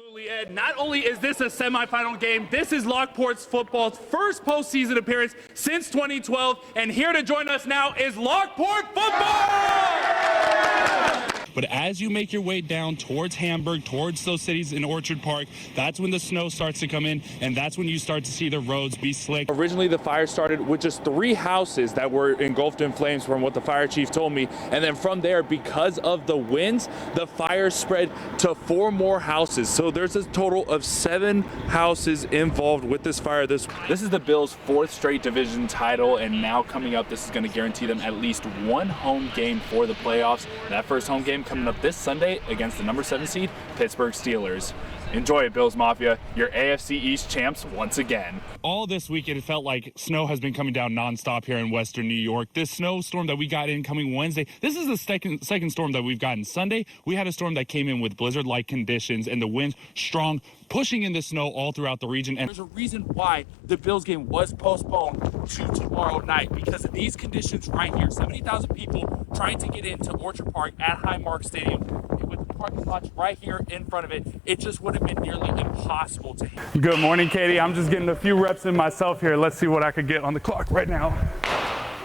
Absolutely, Ed. Not only is this a semifinal game, this is Lockport's football's first postseason appearance since 2012, and here to join us now is Lockport football! But as you make your way down towards Hamburg, towards those cities in Orchard Park, that's when the snow starts to come in, and that's when you start to see the roads be slick. Originally, the fire started with just 3 houses that were engulfed in flames from what the fire chief told me, and then from there, because of the winds, the fire spread to 4 more houses. So there's a total of 7 houses involved with this fire. This is the Bills' 4th straight division title, and now coming up, this is going to guarantee them at least 1 home game for the playoffs. That first home game coming up this Sunday against the number 7 seed Pittsburgh Steelers. Enjoy it, Bills Mafia, your AFC East champs once again. All this weekend, it felt like snow has been coming down nonstop here in western New York. This snowstorm that we got in coming Wednesday, this is the second storm that we've gotten. Sunday, we had a storm that came in with blizzard-like conditions and the winds strong, pushing in the snow all throughout the region. And there's a reason why the Bills game was postponed to tomorrow night, because of these conditions right here. 70,000 people trying to get into Orchard Park at Highmark Stadium with the parking lots right here in front of it. It just would have been nearly impossible to hit. Good morning, Katie. I'm just getting a few reps in myself here. Let's see what I could get on the clock right now.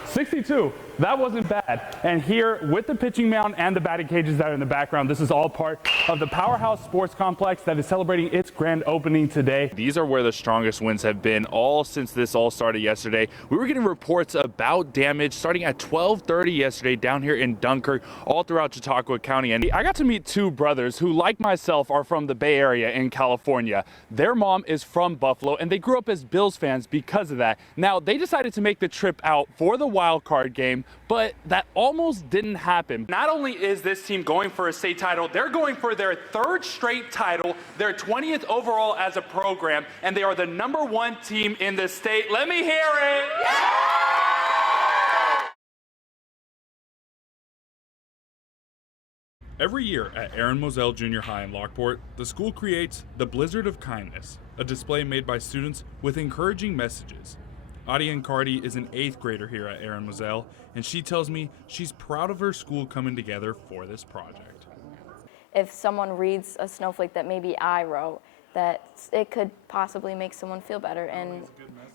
62. That wasn't bad. And here with the pitching mound and the batting cages that are in the background, this is all part of the Powerhouse Sports Complex that is celebrating its grand opening today. These are where the strongest winds have been all since this all started yesterday. We were getting reports about damage starting at 12:30 yesterday down here in Dunkirk, all throughout Chautauqua County. And I got to meet 2 brothers who, like myself, are from the Bay Area in California. Their mom is from Buffalo, and they grew up as Bills fans because of that. Now, they decided to make the trip out for the wild card game, but that almost didn't happen. Not only is this team going for a state title, they're going for their 3rd straight title, their 20th overall as a program, and they are the #1 team in the state. Let me hear it! Yeah! Every year at Aaron Moselle Junior High in Lockport, the school creates the Blizzard of Kindness, a display made by students with encouraging messages. Adia Cardi is an 8th grader here at Aaron Moselle, and she tells me she's proud of her school coming together for this project. If someone reads a snowflake that maybe I wrote, that it could possibly make someone feel better, and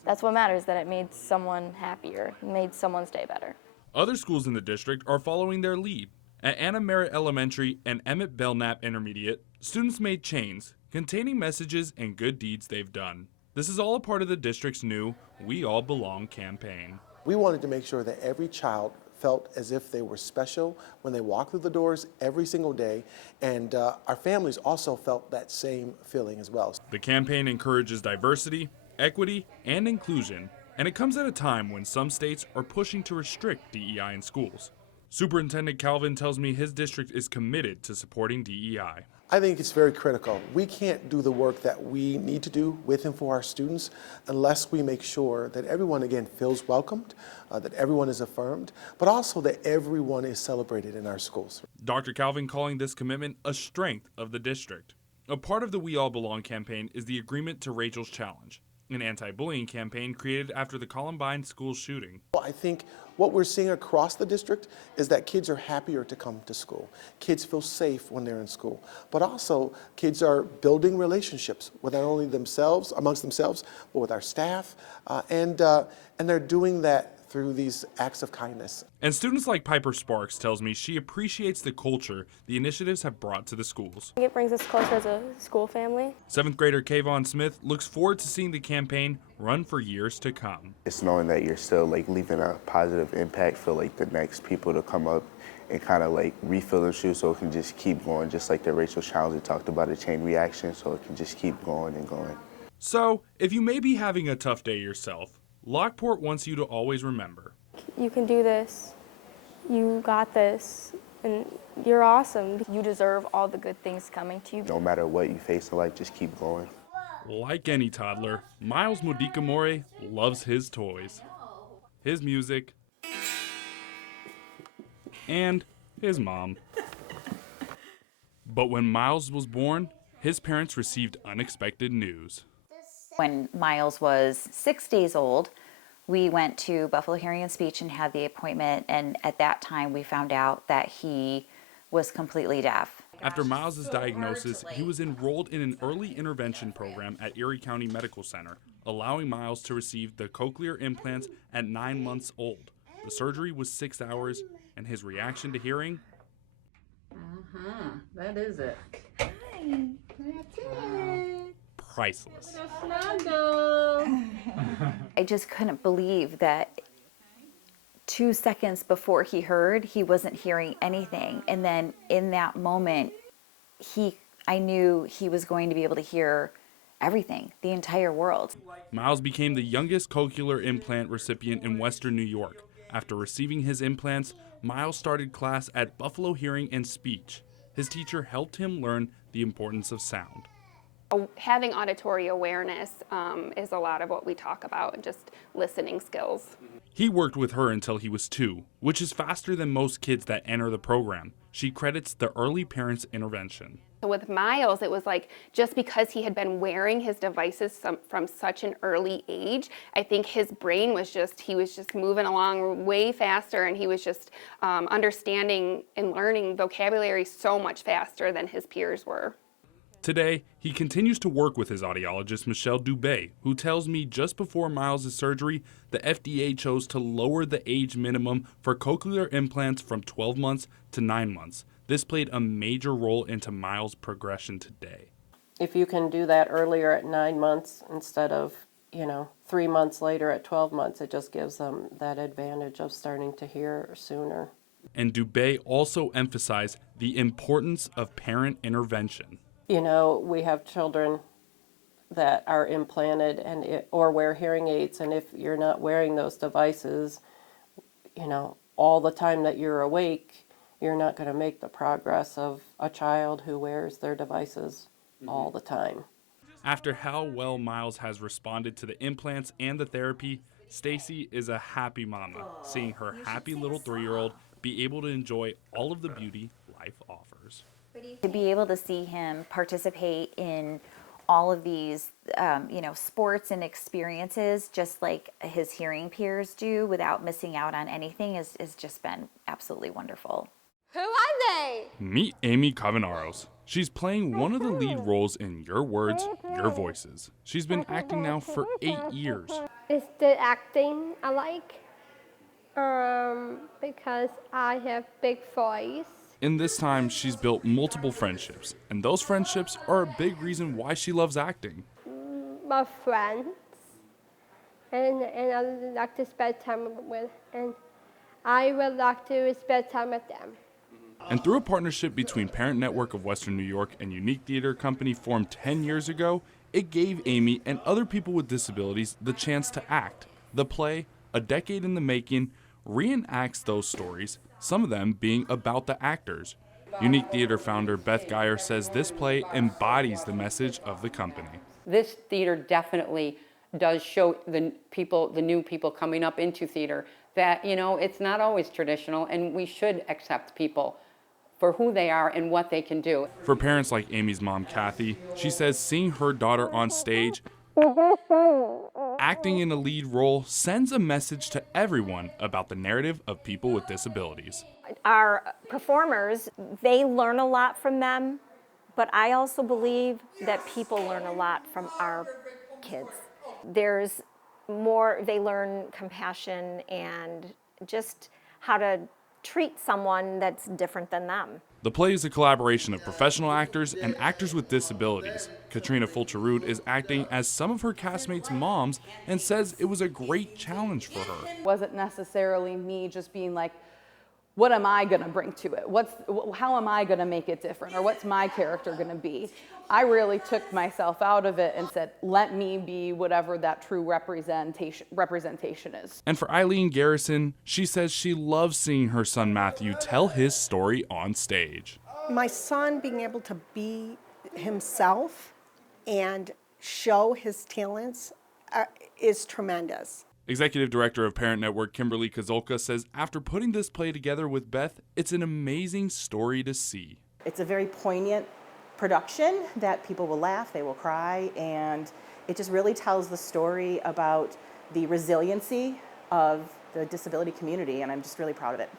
that's what matters, that it made someone happier, made someone's day better. Other schools in the district are following their lead. At Anna Merritt Elementary and Emmett Belknap Intermediate, students made chains containing messages and good deeds they've done. This is all a part of the district's new We All Belong campaign. We wanted to make sure that every child felt as if they were special when they walked through the doors every single day, and our families also felt that same feeling as well. The campaign encourages diversity, equity, and inclusion, and it comes at a time when some states are pushing to restrict DEI in schools. Superintendent Calvin tells me his district is committed to supporting DEI. I think it's very critical. We can't do the work that we need to do with and for our students unless we make sure that everyone, again, feels welcomed, that everyone is affirmed, but also that everyone is celebrated in our schools. Dr. Calvin calling this commitment a strength of the district. A part of the We All Belong campaign is the Agreement to Rachel's Challenge, an anti-bullying campaign created after the Columbine school shooting. Well, I think what we're seeing across the district is that kids are happier to come to school. Kids feel safe when they're in school, but also kids are building relationships with not only themselves, amongst themselves, but with our staff, and they're doing that through these acts of kindness. And students like Piper Sparks tells me she appreciates the culture the initiatives have brought to the schools. It brings us closer as a school family. 7th grader Kayvon Smith looks forward to seeing the campaign run for years to come. It's knowing that you're still leaving a positive impact for the next people to come up and kind of refill their shoes so it can just keep going, just like the Rachel Challenge we talked about, a chain reaction, so it can just keep going and going. So, if you may be having a tough day yourself, Lockport wants you to always remember. You can do this. You got this. And you're awesome. You deserve all the good things coming to you. No matter what you face in life, just keep going. Like any toddler, Miles Modikamore loves his toys, his music, and his mom. But when Miles was born, his parents received unexpected news. When Miles was 6 days old, we went to Buffalo Hearing and Speech and had the appointment, and at that time we found out that he was completely deaf. After Miles' diagnosis, he was enrolled in an early intervention program at Erie County Medical Center, allowing Miles to receive the cochlear implants at 9 months old. The surgery was 6 hours, and his reaction to hearing? That is it. Priceless. I just couldn't believe that 2 seconds before he heard, he wasn't hearing anything. And then in that moment, I knew he was going to be able to hear everything, the entire world. Miles became the youngest cochlear implant recipient in Western New York. After receiving his implants, Miles started class at Buffalo Hearing and Speech. His teacher helped him learn the importance of sound. Having auditory awareness is a lot of what we talk about, and just listening skills. He worked with her until he was 2, which is faster than most kids that enter the program. She credits the early parents' intervention. So with Miles, it was like, just because he had been wearing his devices from such an early age, I think his brain was he was just moving along way faster, and he was just understanding and learning vocabulary so much faster than his peers were. Today, he continues to work with his audiologist, Michelle Dubé, who tells me just before Miles' surgery, the FDA chose to lower the age minimum for cochlear implants from 12 months to 9 months. This played a major role into Miles' progression today. If you can do that earlier at 9 months instead of, 3 months later at 12 months, it just gives them that advantage of starting to hear sooner. And Dubé also emphasized the importance of parent intervention. We have children that are implanted or wear hearing aids, and if you're not wearing those devices, all the time that you're awake, you're not going to make the progress of a child who wears their devices all the time. After how well Miles has responded to the implants and the therapy, Stacy is a happy mama, seeing her happy little 3-year-old be able to enjoy all of the beauty life offers. To be able to see him participate in all of these, sports and experiences, just like his hearing peers do, without missing out on anything, has just been absolutely wonderful. Who are they? Meet Amy Cavanaros. She's playing one of the lead roles in Your Words, Your Voices. She's been acting now for 8 years. It's the acting I like, because I have big voice. In this time, she's built multiple friendships, and those friendships are a big reason why she loves acting. My friends, and I like to spend time with, and I would like to spend time with them. And through a partnership between Parent Network of Western New York and Unique Theater Company formed 10 years ago, it gave Amy and other people with disabilities the chance to act. The play, a decade in the making, reenacts those stories, some of them being about the actors. Unique Theater founder Beth Geyer says this play embodies the message of the company. This theater definitely does show the new people coming up into theater that, it's not always traditional, and we should accept people for who they are and what they can do. For parents like Amy's mom, Kathy, she says seeing her daughter on stage acting in a lead role sends a message to everyone about the narrative of people with disabilities. Our performers, they learn a lot from them, but I also believe that people learn a lot from our kids. There's more, they learn compassion and just how to treat someone that's different than them. The play is a collaboration of professional actors and actors with disabilities. Katrina Fulcherud is acting as some of her castmates' moms and says it was a great challenge for her. It wasn't necessarily me just being like, what am I going to bring to it? How am I going to make it different? Or what's my character going to be? I really took myself out of it and said, let me be whatever that true representation is. And for Eileen Garrison, she says she loves seeing her son Matthew tell his story on stage. My son being able to be himself and show his talents is tremendous. Executive Director of Parent Network Kimberly Kozolka says after putting this play together with Beth, it's an amazing story to see. It's a very poignant production that people will laugh, they will cry, and it just really tells the story about the resiliency of the disability community, and I'm just really proud of it.